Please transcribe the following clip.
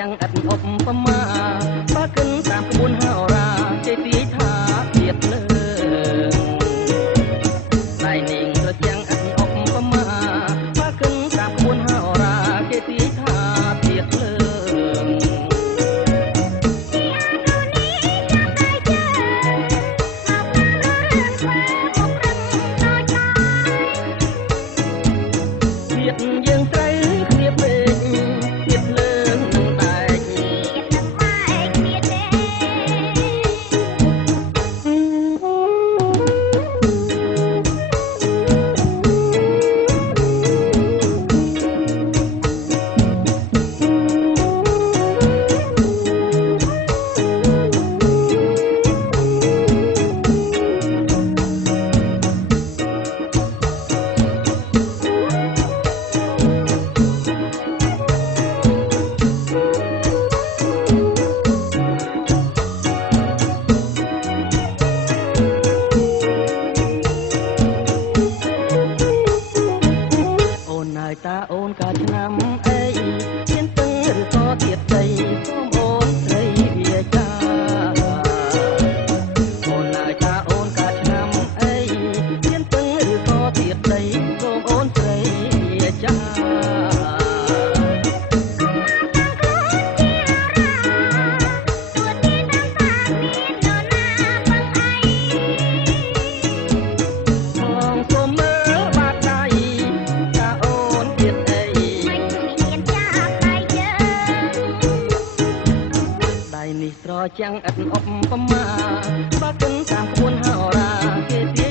ចាំងឥតឧបមាបើគិនតាមក្បួនហោរាគេទីថាទៀតលើដៃនាងត្រចាំងឥតឧបមាបើគិនតាមក្បួនហោរាគេទីថាទៀតលើយើងត្រូវគ្នាពេកទៀតលើនឹងតែទៀតនឹងបែកគ្នាទេតាអូនកើតឆ្នាំអីមានពឹងឬក៏ទៀតដីសូមអូនស្រីវាចាអូនហើយតាអូនកើតឆ្នាំអីមានពឹងឬក៏ទៀតដីសូមអូនស្រីវាចានេះត្រចាំងឥតឧបមាបើគិនតាមក្បួនហោរាគេ